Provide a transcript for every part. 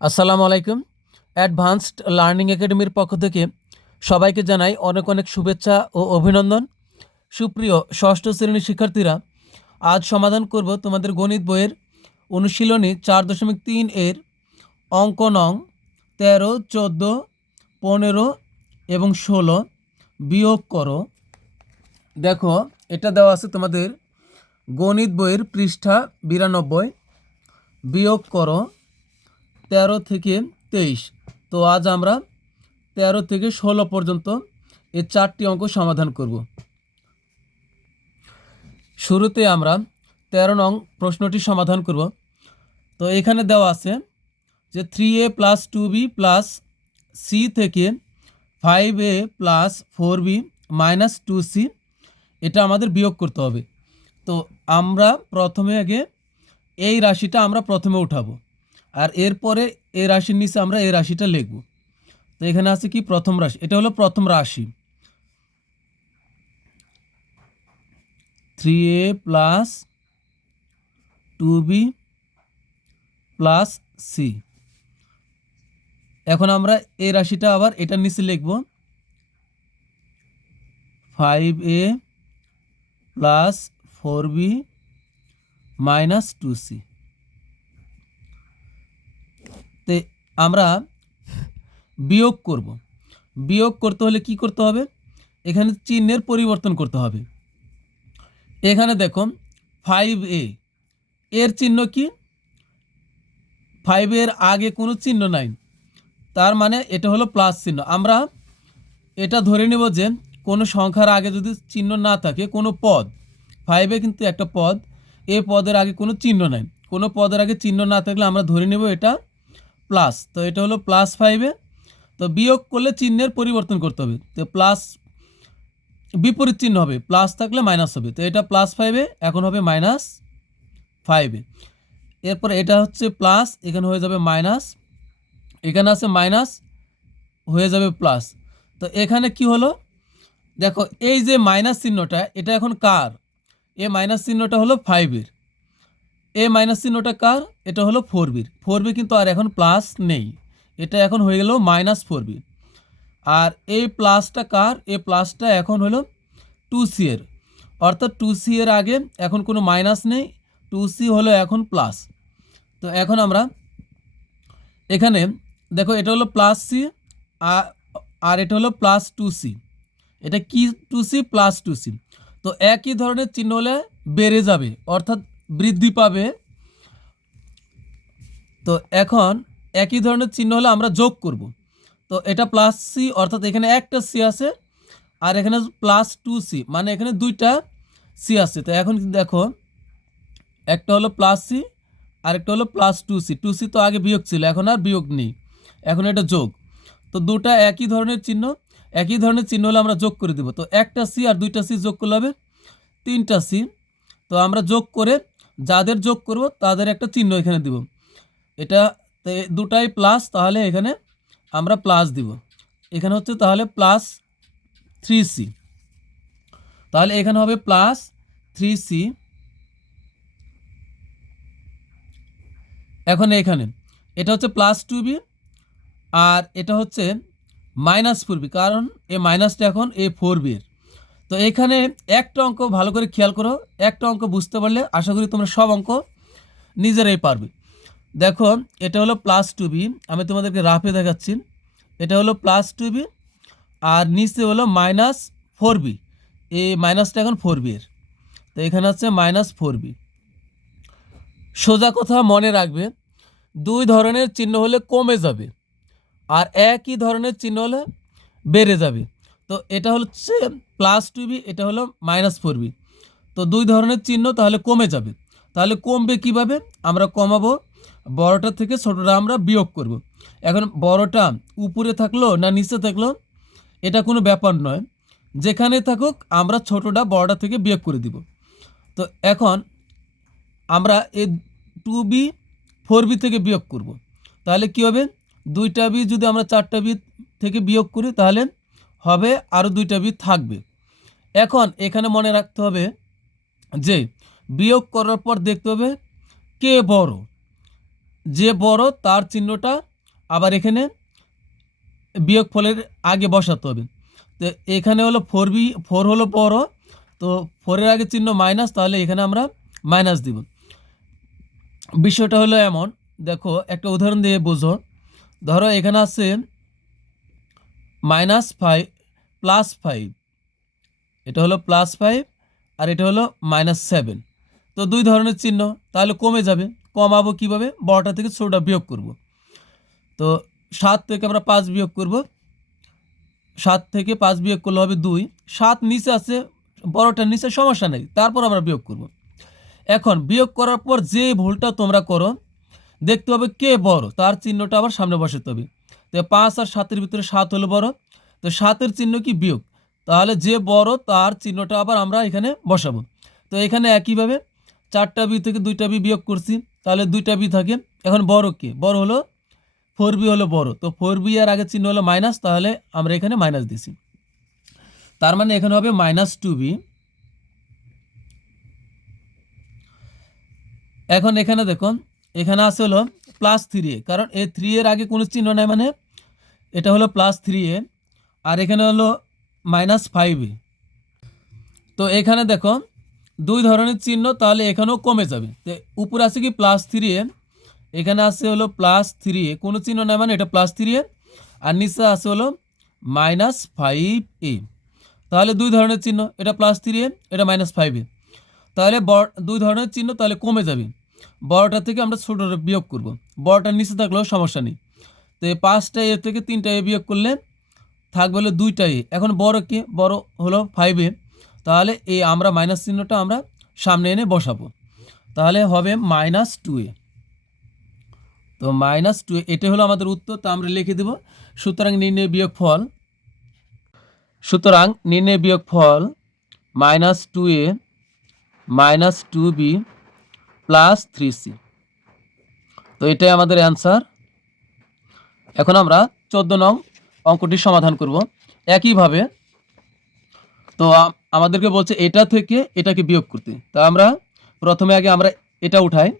আসসালামু আলাইকুম। Advanced learning একাডেমির পক্ষ থেকে সবাইকে জানাই অনেক অনেক শুভেচ্ছা ও অভিনন্দন। সুপ্রিয় ষষ্ঠ শ্রেণীর শিক্ষার্থীরা, আজ সমাধান করব তোমাদের গণিত বইয়ের অনুশীলনী 4.3 এর অঙ্ক নং 13, 14, 15 এবং 16। বিয়োগ করো। দেখো, এটা দেওয়া আছে তোমাদের গণিত বইয়ের পৃষ্ঠা 92। বিয়োগ করো 13 থেকে 23। তো আজ আমরা 13 থেকে 16 পর্যন্ত এই 4টি অঙ্ক সমাধান করব। শুরুতে আমরা 13 নং প্রশ্নটি সমাধান করব। তো এখানে দেওয়া আছে যে 3a + 2b + c থেকে 5a + 4b - 2c এটা আমাদের বিয়োগ করতে হবে। তো আমরা প্রথমে আগে এই রাশিটা আমরা প্রথমে উঠাবো, আর এরপরে এই রাশির নিচে আমরা এই রাশিটা লিখব। তো এখানে আছে কি প্রথম রাশি, এটা হলো প্রথম রাশি 3a + 2b + c। এখন আমরা এই রাশিটা আবার এটার নিচে লিখব 5a + 4b - 2c। তে আমরা বিয়োগ করব। বিয়োগ করতে হলে কি করতে হবে? এখানে চিহ্নের পরিবর্তন করতে হবে। এখানে দেখো 5a এর চিহ্ন কি? 5 এর আগে কোনো চিহ্ন নাই, তার মানে এটা হলো প্লাস চিহ্ন। আমরা এটা ধরে নেব যে কোনো সংখ্যার আগে যদি চিহ্ন না থাকে, কোনো পদ, 5 কিন্তু একটা পদ, এই পদের আগে কোনো চিহ্ন নাই, কোনো পদের আগে চিহ্ন না থাকলে আমরা ধরে নেব এটা প্লাস। তো এটা হলো +5। তো বিয়োগ করলে চিহ্নের পরিবর্তন করতে হবে। তো প্লাস বিপরীত চিহ্ন হবে, প্লাস থাকলে মাইনাস হবে। তো এটা +5 এখন হবে -5। এরপর এটা হচ্ছে প্লাস, এখানে হয়ে যাবে মাইনাস, এখানে আছে মাইনাস, হয়ে যাবে প্লাস। তো এখানে কি হলো দেখো, এই যে মাইনাস চিহ্নটা এটা এখন কার? এই মাইনাস চিহ্নটা হলো 5-এর। এই মাইনাস চিহ্নটা কার? এটা হলো 4-বির। 4-বি কিন্তু আর এখন প্লাস নেই, এটা এখন হয়ে গেল -4-বি। আর এই প্লাসটা কার? এই প্লাসটা এখন হলো 2c এর, অর্থাৎ 2c এর আগে এখন কোনো মাইনাস নেই, 2c হলো এখন প্লাস। তো এখন আমরা এখানে দেখো, এটা হলো +c আর এটা হলো +2c। এটা কি? 2c + 2c। তো একই ধরনের চিহ্ন হলে বেড়ে যাবে, অর্থাৎ বৃদ্ধি পাবে। তো এখন একই ধরনের চিহ্ন হলে আমরা যোগ করব। তো এটা +c, অর্থাৎ এখানে একটা c আছে, আর এখানে +2c, মানে এখানে দুইটা c আছে। তো এখন দেখো, একটা হলো +c আর একটা হলো +2c। 2c তো আগে বিয়োগ ছিল, এখন আর বিয়োগ নেই, এখন এটা যোগ। তো দুটা একই ধরনের চিহ্ন, একই ধরনের চিহ্ন হলে আমরা যোগ করে দেব। তো একটা c আর দুইটা c যোগ করলে হবে 3টা c। তো আমরা যোগ করে যাদের যোগ করব তাদের একটা চিহ্ন এখানে দিব। এটা দুটাই প্লাস, তাহলে এখানে আমরা প্লাস দিব। এখানে হচ্ছে তাহলে +3c, তাহলে এখানে হবে +3c। এখন এখানে এটা হচ্ছে +2b আর এটা হচ্ছে -4b, কারণ এই মাইনাসটা এখন এই 4b এর। তো এখানে একটা অঙ্ক ভালো করে খেয়াল করো, একটা অঙ্ক বুঝতে পারলে আশা করি তোমরা সব অঙ্ক নিজেরাই পারবে। দেখো, এটা হলো +2b, আমি তোমাদেরকে রাফে দেখাচ্ছি। এটা হলো +2b আর নিচে হলো -4b, এই মাইনাসটা এখন 4b এর। তো এখানে হচ্ছে -4b। সোজা কথা মনে রাখবে, দুই ধরনের চিহ্ন হলে কমে যাবে, আর একই ধরনের চিহ্ন হলে বেড়ে যাবে। তো এটা হচ্ছে +2b, এটা হলো -4b। তো দুই ধরনের চিহ্ন তাহলে কমে যাবে। তাহলে কমবে কিভাবে? আমরা কমাবো, বড়টা থেকে ছোটটা আমরা বিয়োগ করব। এখন বড়টা উপরে থাকলো না নিচে থাকলো এটা কোনো ব্যাপার নয়, যেখানে থাকুক আমরা ছোটটা বড়টা থেকে বিয়োগ করে দিব। তো এখন আমরা এই 2b 4b থেকে বিয়োগ করব। তাহলে কি হবে? 2টা b যদি আমরা 4টা b থেকে বিয়োগ করি তাহলে হবে আরও 2টা b থাকবে। এখন এখানে মনে রাখতে হবে যে বিয়োগ করার পর দেখতে হবে কে বড়, যে বড় তার চিহ্নটা আবার এখানে বিয়োগ ফলের আগে বসাতে হবে। তো এখানে হলো 4 হলো বড়, তো 4-এর আগে চিহ্ন মাইনাস, তাহলে এখানে আমরা মাইনাস দিব। বিষয়টা হলো এমন, দেখো একটা উদাহরণ দিয়ে বুঝো। ধরো এখানে আছে -5 +5, এটা হলো +5 আর এটা হলো -7। তো দুই ধরনের চিহ্ন, তাহলে কমে যাবে। কমাবো কিভাবে? বড়টা থেকে ছোটটা বিয়োগ করব। তো 7 থেকে আমরা 5 বিয়োগ করব, 7 থেকে 5 বিয়োগ করলে হবে 2। 7 নিচে আছে, বড়টার নিচে, সমস্যা নেই, তারপর আমরা বিয়োগ করব। এখন বিয়োগ করার পর যে ভুলটা তোমরা করো, দেখতে হবে কে বড়, তার চিহ্নটা আবার সামনে বসাতে হবে। তো 5 আর 7-এর ভিতরে 7 হলো বড়, তো 7-এর চিহ্ন কি? বিয়োগ। তাহলে যে বড় তার চিহ্নটা আবার আমরা এখানে বসাবো। তো এখানে একইভাবে 4টা বি থেকে 2টা বি বিয়োগ করছি, তাহলে 2টা বি থাকে। এখন বড় কে? বড় হলো 4b হলো বড়, তো 4b এর আগে চিহ্ন হলো মাইনাস, তাহলে আমরা এখানে মাইনাস দিছি। তার মানে এখানে হবে -2b। এখন এখানে দেখো, এখানে আছে হলো +3a, কারণ এই 3 এর আগে কোনো চিহ্ন নাই, মানে এটা হলো +3a, আর এখানে হলো -5a। তো এখানে দেখো দুই ধরনের চিহ্ন, তাহলে এখানেও কমে যাবে। তো উপরে আছে কি +3a, এখানে আছে হলো +3a, কোনো চিহ্ন নাই মানে এটা +3a, আর নিচে আছে হলো -5a। তাহলে দুই ধরনের চিহ্ন, এটা +3a, এটা -5a। তাহলে দুই ধরনের চিহ্ন, তাহলে কমে যাবে। বড়টা থেকে আমরা ছোটটা বিয়োগ করব। বড়টার নিচে থাকলেও সমস্যা নেই। তো এই 5টা এ থেকে 3টা এ বিয়োগ করলে থাকবে হলো 2টা এ। এখন বড় কে? বড় হলো 5a, তাহলে এই আমরা মাইনাস চিহ্নটা আমরা সামনে এনে বসাবো, তাহলে হবে -2a। তো -2a, এটা হলো আমাদের উত্তর। তো আমরা লিখে দেব, সুতরাং নির্ণয় বিয়োগফল, সুতরাং নির্ণয় বিয়োগফল -2a -2b +3c। তো এটাই আমাদের অ্যান্সার। এখন আমরা 14 নং অঙ্কটি সমাধান করব একইভাবে। তো আমাদেরকে বলছে এটা থেকে এটাকে বিয়োগ করতে। তা আমরা প্রথমে আগে আমরা এটা উঠাই।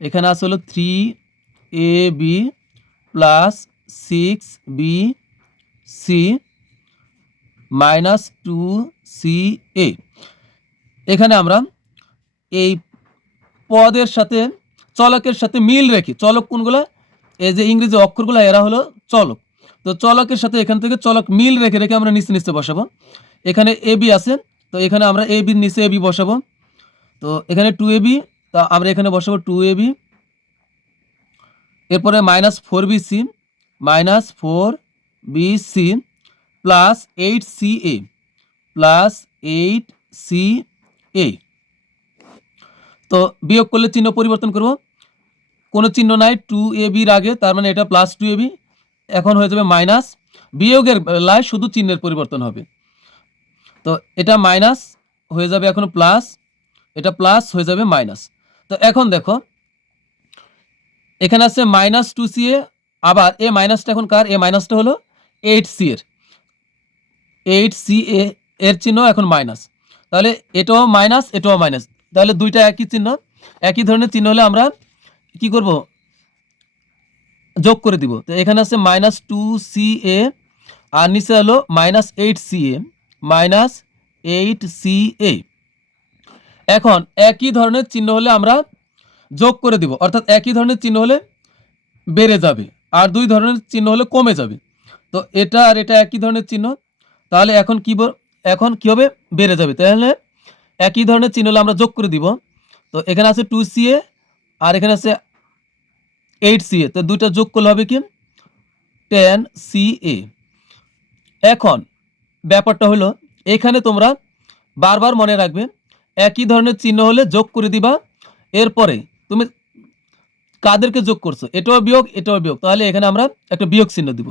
এখানে আছে হলো 3ab + 6bc -2ca। এখানে আমরা এই পদের সাথে চলকের সাথে মিল রেখে, চলক কোনগুলো? এই যে ইংরেজি অক্ষরগুলো, এরা হলো চলক। তো চলকের সাথে এখান থেকে চলক মিল রেখে রেখে আমরা নিচে নিচে বসাবো। এখানে এবি আছে, তো এখানে আমরা এবির নিচে এবি বসাবো। তো এখানে 2ab, তা আমরা এখানে বসাবো 2ab। এরপরে -4bc +8ca +8ca। তো বিয়োগ করলে চিহ্ন পরিবর্তন করব, কোনো চিহ্ন নাই 2ab-র আগে, তার মানে এটা +2ab। এখন হয়ে যাবে মাইনাস, বিয়োগের বেলায় শুধু চিহ্নের পরিবর্তন হবে। তো এটা মাইনাস হয়ে যাবে এখন প্লাস, এটা প্লাস হয়ে যাবে মাইনাস। তো এখন দেখো এখানে আছে -2ca, আবার এ মাইনাসটা এখন কার? এ মাইনাসটা হলো 8c এর, 8ca এর চিহ্ন এখন মাইনাস, তাহলে এটাও মাইনাস, এটাও মাইনাস, তাহলে দুইটা একই চিহ্ন, একই ধরনের চিহ্ন হলে আমরা কি করব? যোগ করে দিব। তো এখানে আছে -2ca আর নিচে হলো -8ca, -8ca। এখন একই ধরনের চিহ্ন হলে আমরা যোগ করে দিব, অর্থাৎ একই ধরনের চিহ্ন হলে বেড়ে যাবে, আর দুই ধরনের চিহ্ন হলে কমে যাবে। তো এটা আর এটা একই ধরনের চিহ্ন, তাহলে এখন এখন কি হবে? বেড়ে যাবে। তাহলে একই ধরনের চিহ্ন হলে আমরা যোগ করে দিব। তো এখানে আছে 2ca আর এখানে আছে 8ca, তো দুইটা যোগ করলে হবে কি? 10ca। এখন ব্যাপারটা হলো, এখানে তোমরা বারবার মনে রাখবে, একই ধরনের চিহ্ন হলে যোগ করে দিবা। এরপরে তুমি কাদেরকে যোগ করছো? এটাও বিয়োগ, এটাও বিয়োগ, তাহলে এখানে আমরা একটা বিয়োগ চিহ্ন দিব।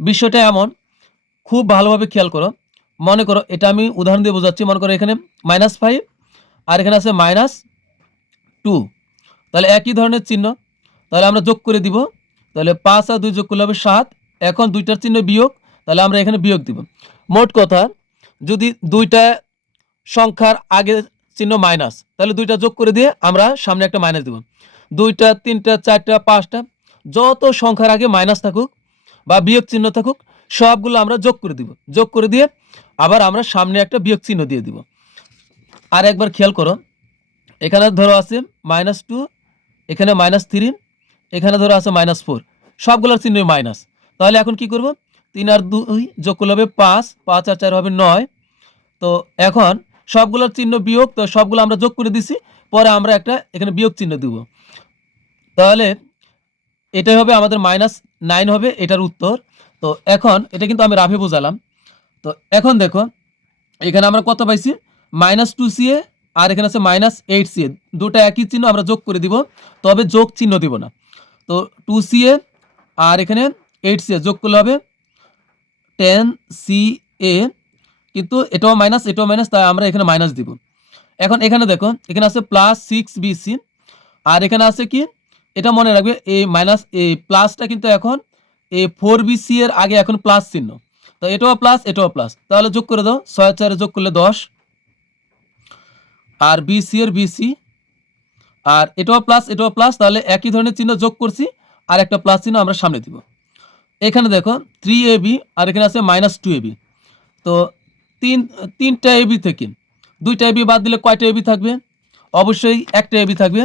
বিষয়টা এমন, খুব ভালোভাবে খেয়াল করো। মনে করো এটা আমি উদাহরণ দিয়ে বোঝাচ্ছি। মনে করো এখানে -5 আর এখানে আছে -2, তাহলে একই ধরনের চিহ্ন, তাহলে আমরা যোগ করে দিব। তাহলে 5 আর 2 যোগ করলে হবে 7। এখন দুইটার চিহ্ন বিয়োগ, তাহলে আমরা এখানে বিয়োগ দিব। মোট কথা, যদি দুইটা সংখ্যার আগে চিহ্ন মাইনাস, তাহলে দুইটা যোগ করে দিয়ে আমরা সামনে একটা মাইনাস দিব। 2টা 3টা 4টা 5টা যত সংখ্যার আগে মাইনাস থাকুক বা বিয়োগ চিহ্ন থাকুক সবগুলো আমরা যোগ করে দিব। যোগ করে দিয়ে আবার আমরা সামনে একটা বিয়োগ চিহ্ন দিয়ে দিব। আর একবার খেয়াল করো, এখানে ধরো আছে -2, এখানে -3, এখানে ধরো আছে -4, সবগুলোর চিহ্ন মাইনাস। তাহলে এখন কি করব, 3 আর 2 যোগ করলে হবে 5, 5 আর 4 হবে 9। তো এখন সবগুলোর চিহ্ন বিয়োগ, তো সবগুলো আমরা যোগ করে দিছি, পরে আমরা একটা এখানে বিয়োগ চিহ্ন দিব। তাহলে এটাই হবে আমাদের -9 হবে এটার উত্তর। তো এখন এটা কিন্তু আমি রাফে বোঝালাম। তো এখন দেখো এখানে আমরা কত পাইছি, -2ca আর এখানে আছে -8ca, দুটো একই চিহ্ন আমরা যোগ করে দিব, তবে যোগ চিহ্ন দিব না। তো 2ca আর এখানে 8ca যোগ করলে হবে 10ca, কিন্তু এটাও মাইনাস এটাও মাইনাস, তাই আমরা এখানে মাইনাস দিব। এখন এখানে দেখো এখানে আছে +6bc আর এখানে আছে কি, এটা মনে রাখবে এই মাইনাস এই প্লাসটা কিন্তু এখন এই 4bc এর আগে এখন প্লাস চিহ্ন, তো এটাও প্লাস এটাও প্লাস, তাহলে যোগ করে দাও, 6 আর 4 যোগ করলে 10, আর bc এর bc আর এটাও প্লাস, তাহলে একই ধরনের চিহ্ন যোগ করছি আর একটা প্লাস চিহ্ন আমরা সামনে দিব। এখানে দেখো 3ab আর এখানে আছে -2ab, তো তিনটা ab থেকে দুইটা ab বাদ দিলে কয়টা ab থাকবে, অবশ্যই একটা ab থাকবে।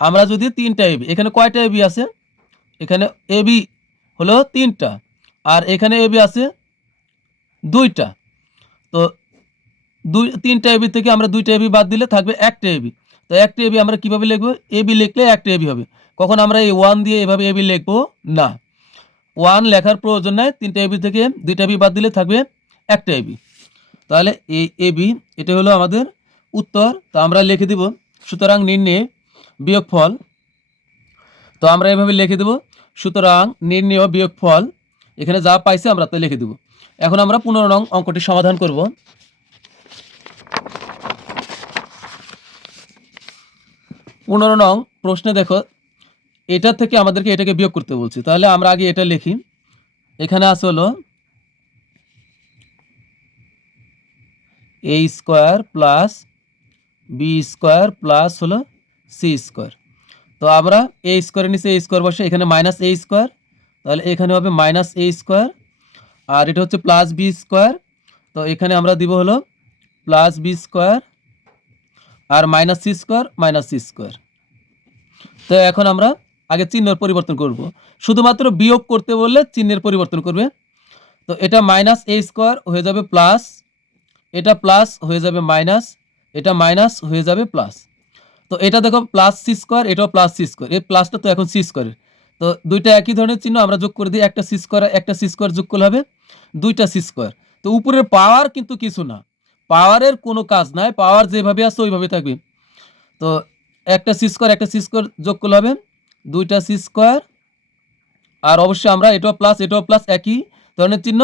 আমরা যদি তিনটা ab, এখানে কয়টা ab আছে, এখানে ab হলো 3টা আর এখানে ab আছে 2টা, তো তিনটা ab থেকে আমরা দুইটা ab বাদ দিলে থাকবে একটা ab। তো একটা ab আমরা কিভাবে লিখবো, ab লিখলে একটা ab হবে, কখন আমরা এই 1 দিয়ে এভাবে ab লিখবো না, 1 লেখার প্রয়োজন নাই, তিনটা ab থেকে দুইটা ab বাদ দিলে থাকবে একটা ab। তাহলে এই ab এটা হলো আমাদের উত্তর। তো আমরা লিখে দিব, সুতরাং নির্ণয় বিয়োগফল, তো আমরা এভাবে লিখে দেব, সুতরাং নির্ণয় বিয়োগফল, এখানে যা পাইছে আমরা তা লিখে দেব। এখন আমরা 15 নং অঙ্কটি সমাধান করব। 15 নং প্রশ্নে দেখো, এটা থেকে আমাদেরকে এটাকে বিয়োগ করতে বলছে, তাহলে আমরা আগে এটা লিখি। এখানে আছে হলো a square plus b square plus হলো c স্কোয়ার, তো আমরা a স্কোয়ারের নিচে a স্কোয়ার বসে, এখানে -a স্কোয়ার, তাহলে এখানে হবে -a স্কোয়ার, আর এটা হচ্ছে +b স্কোয়ার, তো এখানে আমরা দিব হলো +b স্কোয়ার আর -c স্কোয়ার -c স্কোয়ার। তো এখন আমরা আগে চিহ্নের পরিবর্তন করব, শুধুমাত্র বিয়োগ করতে বললে চিহ্নের পরিবর্তন করবে। তো এটা -a স্কোয়ার হয়ে যাবে প্লাস, এটা প্লাস হয়ে যাবে মাইনাস, এটা মাইনাস হয়ে যাবে প্লাস। তো এটা দেখো +c স্কোয়ার, এটাও +c স্কোয়ার, এই প্লাসটা তো এখন c স্কোয়ারের, তো দুইটা একই ধরনের চিহ্ন আমরা যোগ করে দিই, একটা c স্কোয়ার একটা c স্কোয়ার যোগ করলে হবে 2টা c স্কোয়ার। তো উপরের পাওয়ার কিন্তু কিছু না, পাওয়ারের কোনো কাজ নাই, পাওয়ার যেভাবে আছে ওইভাবে থাকবে। তো একটা c স্কোয়ার একটা c স্কোয়ার যোগ করলে হবে 2টা c স্কোয়ার, আর অবশ্যই আমরা এটাও প্লাস একই ধরনের চিহ্ন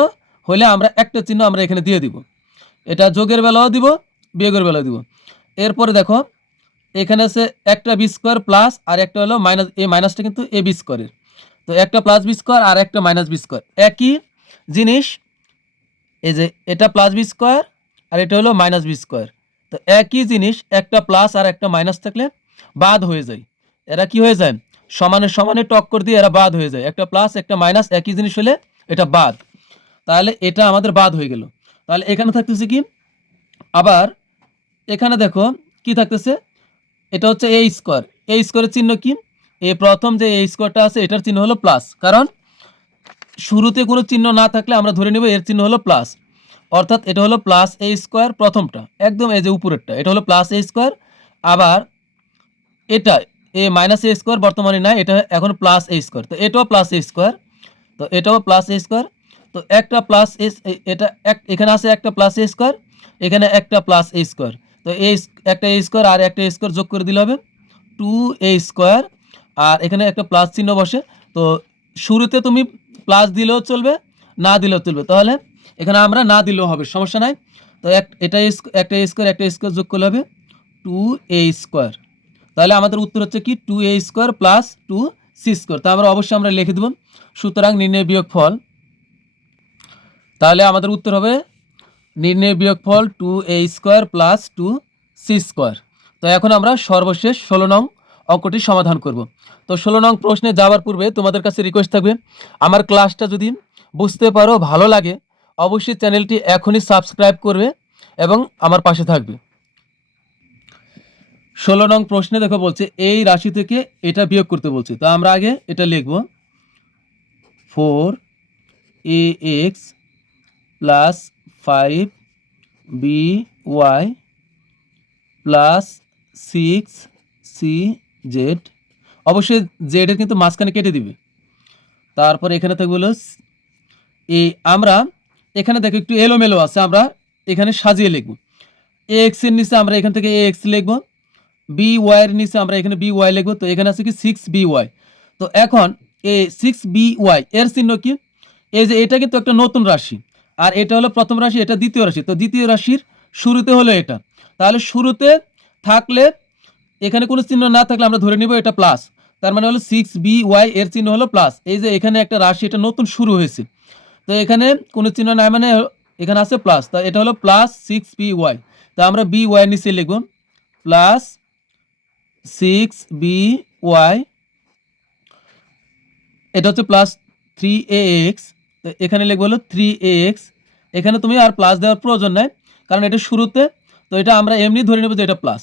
হলে আমরা একটা চিহ্ন আমরা এখানে দিয়ে দিব, এটা যোগের বেলাও দিব বিয়োগের বেলাও দিব। এরপরে দেখো এখানে আছে একটা বি স্কোয়ার প্লাস আর একটা হলো মাইনাস, এই মাইনাসটা কিন্তু এ বি স্কোয়ারের, তো একটা +b স্কোয়ার আর একটা -b স্কোয়ার একই জিনিস, এই যে এটা +b স্কোয়ার আর এটা হলো -b স্কোয়ার, তো একই জিনিস একটা প্লাস আর একটা মাইনাস থাকলে বাদ হয়ে যায়, এরা কি হয়ে যায়, সমানে সমানে টক্কর দিয়ে এরা বাদ হয়ে যায়, একটা প্লাস একটা মাইনাস একই জিনিস হলে এটা বাদ, তাহলে এটা আমাদের বাদ হয়ে গেল। তাহলে এখানে থাকতেছে কি, আবার এখানে দেখো কি থাকতেছে, এটা হচ্ছে a স্কোয়ার, a স্কোয়ারের চিহ্ন কি, এই প্রথম যে a স্কোয়ারটা আছে এটার চিহ্ন হলো প্লাস, কারণ শুরুতে কোনো চিহ্ন না থাকলে আমরা ধরে নেব এর চিহ্ন হলো প্লাস, অর্থাৎ এটা হলো +a স্কোয়ার, প্রথমটা একদম এই যে উপরেরটা এটা হলো +a স্কোয়ার, আবার এটা -a স্কোয়ার বর্তমানে নাই, এটা এখন +a স্কোয়ার, তো এটাও +a স্কোয়ার, তো এটাও +a স্কোয়ার, তো একটা প্লাস এটা এখানে আছে একটা +a স্কোয়ার, এখানে একটা +a স্কোয়ার, তো একটা a স্কোয়ার আর একটা a স্কোয়ার যোগ করে দিলে হবে 2a স্কোয়ার, আর এখানে একটা প্লাস চিহ্ন বসে, তো শুরুতে তুমি প্লাস দিলেও চলবে না দিলেও চলবে, তাহলে এখানে আমরা না দিলেও হবে, সমস্যা নাই। তো এটা একটা একটা স্কোয়ার যোগ করলে হবে 2a স্কোয়ার, তাহলে আমাদের উত্তর হচ্ছে কি 2a square plus 2c square, তা আমরা অবশ্যই আমরা লিখে দেব, সুতরাং নির্ণয় বিয়োগফল, তাহলে আমাদের উত্তর হবে নির্ণয় বিয়োগফল 2a square plus 2c square. তো এখন আমরা সর্বশেষ 16 নং অঙ্কটি সমাধান করব। তো 16 নং প্রশ্নে যাওয়ার পূর্বে তোমাদের কাছে রিকোয়েস্ট থাকবে, আমার ক্লাসটা যদি বুঝতে পারো, ভালো লাগে, অবশ্যই চ্যানেলটি এখনই সাবস্ক্রাইব করবে এবং আমার পাশে থাকবে। 16 নং প্রশ্নে দেখো বলছে এই রাশি থেকে এটা বিয়োগ করতে বলছে। তো আমরা আগে এটা লিখব, 4ax plus 5by plus 6cz, অবশ্যই জেডের কিন্তু মাঝখানে কেটে দিবে। তারপর এখানে থাকবে হলো এই, আমরা এখানে দেখো একটু এলোমেলো আছে, আমরা এখানে সাজিয়ে লিখব। এক্স এর নিচে আমরা এখান থেকে এক্স লিখব, বি ওয়াই এর নিচে আমরা এখানে বি ওয়াই লিখব। তো এখানে আছে কি 6by। তো এখন এই 6by এর চিহ্ন কি, এই যে এটা কিন্তু একটা নতুন রাশি, আর এটা হলো প্রথম রাশি, এটা দ্বিতীয় রাশি। তো দ্বিতীয় রাশির শুরুতে হলো এটা, তাহলে শুরুতে থাকলে এখানে কোনো চিহ্ন না থাকলে আমরা ধরে নিব এটা প্লাস, তার মানে হলো 6by এর চিহ্ন হলো প্লাস। এই যে এখানে একটা রাশি, এটা নতুন শুরু হয়েছে, তো এখানে কোনো চিহ্ন নাই মানে এখানে আছে প্লাস, তা এটা হলো প্লাস 6by। তা আমরা বি ওয়াই নিচে লিখব প্লাস 6by, এটা হচ্ছে প্লাস 3ax, তো এখানে লিখবো হলো 3ax। এখানে তুমি আর প্লাস দেওয়ার প্রয়োজন নাই, কারণ এটা শুরুতে, তো এটা আমরা এমনি ধরে নেব যে এটা প্লাস।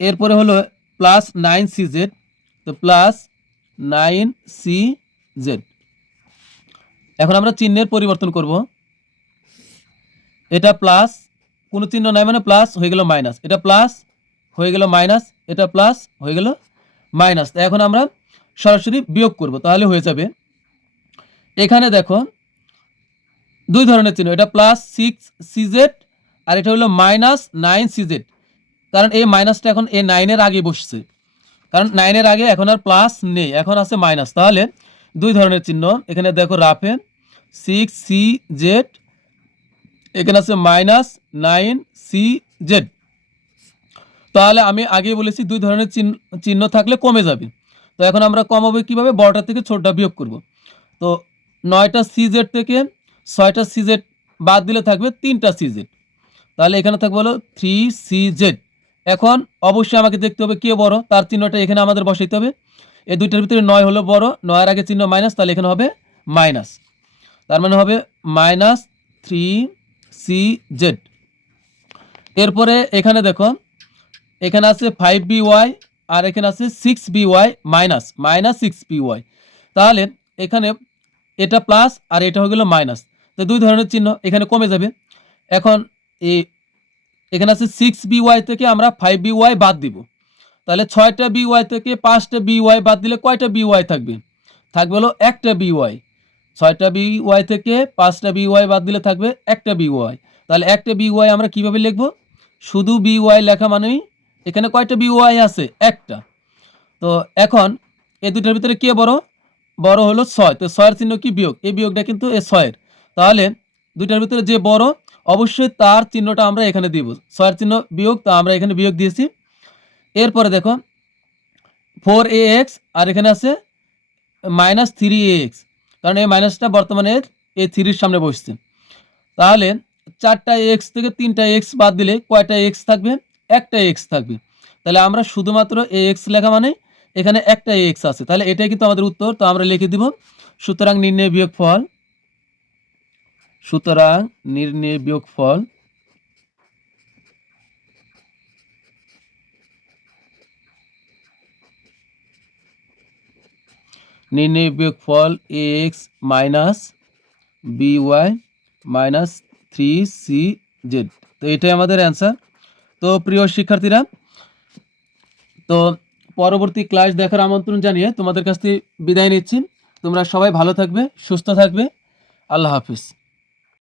এরপরে হলো প্লাস 9cz, তো প্লাস 9cz। এখন আমরা চিহ্নের পরিবর্তন করব, এটা প্লাস, কোনো চিহ্ন নাই মানে প্লাস হয়ে গেল মাইনাস, এটা প্লাস হয়ে গেল মাইনাস, এটা প্লাস হয়ে গেল মাইনাস। এখন আমরা সরাসরি বিয়োগ করব, তাহলে হয়ে যাবে। এখানে দেখো দুই ধরনের চিহ্ন, এটা প্লাস 6cz আর এটা হলো মাইনাস 9cz, কারণ এই মাইনাসটা এখন এই 9-এর আগে বসছে, কারণ 9-এর আগে এখন আর প্লাস নেই, এখন আছে মাইনাস। তাহলে দুই ধরনের চিহ্ন, এখানে দেখো রাফে 6cz, এখানে আছে মাইনাস 9cz। তাহলে আমি আগেই বলেছি দুই ধরনের চিহ্ন থাকলে কমে যাবে। তো এখন আমরা কমাবো কিভাবে, বড়টা থেকে ছোটটা বিয়োগ করব। তো 9টা cz থেকে 6টা cz বাদ দিলে থাকবে 3টা cz, তাহলে এখানে থাকবে হলো 3cz। এখন অবশ্যই আমাকে দেখতে হবে কে বড়, তার চিহ্নটা এখানে আমাদের বসাইতে হবে। এই দুইটার ভিতরে 9 হলো বড়, 9-এর আগে চিহ্ন মাইনাস, তাহলে এখানে হবে মাইনাস, তার মানে হবে মাইনাস 3cz। এরপরে এখানে দেখো, এখানে আছে 5by আর এখানে আছে 6by মাইনাস 6by, তাহলে এখানে এটা প্লাস আর এটা হয়ে গেল মাইনাস, তো দুই ধরনের চিহ্ন এখানে কমে যাবে। এখন এখানে আছে 6by থেকে আমরা 5by বাদ দিব, তাহলে 6টা by থেকে 5টা by বাদ দিলে কয়টা by থাকবে, থাকবে হলো একটা by। 6টা by থেকে 5টা by বাদ দিলে থাকবে একটা by, তাহলে একটা by আমরা কিভাবে লিখব, শুধু by লেখা মানেই এখানে কয়টা by আছে, একটা। তো এখন এই দুটোর ভিতরে কে বড়, বড় হলো 6, তো 6-এর চিহ্ন কি বিয়োগ, এই বিয়োগটা কিন্তু এই 6-এর, তাহলে দুইটার ভিতরে যে বড় অবশ্যই তার চিহ্নটা আমরা এখানে দিব, 6-এর চিহ্ন বিয়োগ, তো আমরা এখানে বিয়োগ দিয়েছি। এরপরে দেখো 4ax আর এখানে আছে মাইনাস 3ax, কারণ এই মাইনাসটা বর্তমানে এই 3-এর সামনে বসছে। তাহলে 4টা এক্স থেকে 3টা এক্স বাদ দিলে কয়টা এক্স থাকবে, একটা এক্স থাকবে। তাহলে আমরা শুধুমাত্র এক্স লেখা মানে এখানে একটা এক্স আছে, তাহলে এটাই কিন্তু আমাদের উত্তর। তো আমরা লিখে দিব সুতরাং নির্ণয় বিয়োগফল, সুতরাং নির্ণয় বিয়োগফল নির্ণয় বিয়োগফল x minus by minus 3cz। তো এটাই আমাদের অ্যান্সার। তো প্রিয় শিক্ষার্থীরা, তো পরবর্তী ক্লাস দেখার আমন্ত্রণ জানিয়ে তোমাদের কাছ থেকে বিদায় নিচ্ছি। তোমরা সবাই ভালো থাকবে, সুস্থ থাকবে। আল্লাহ হাফিজ।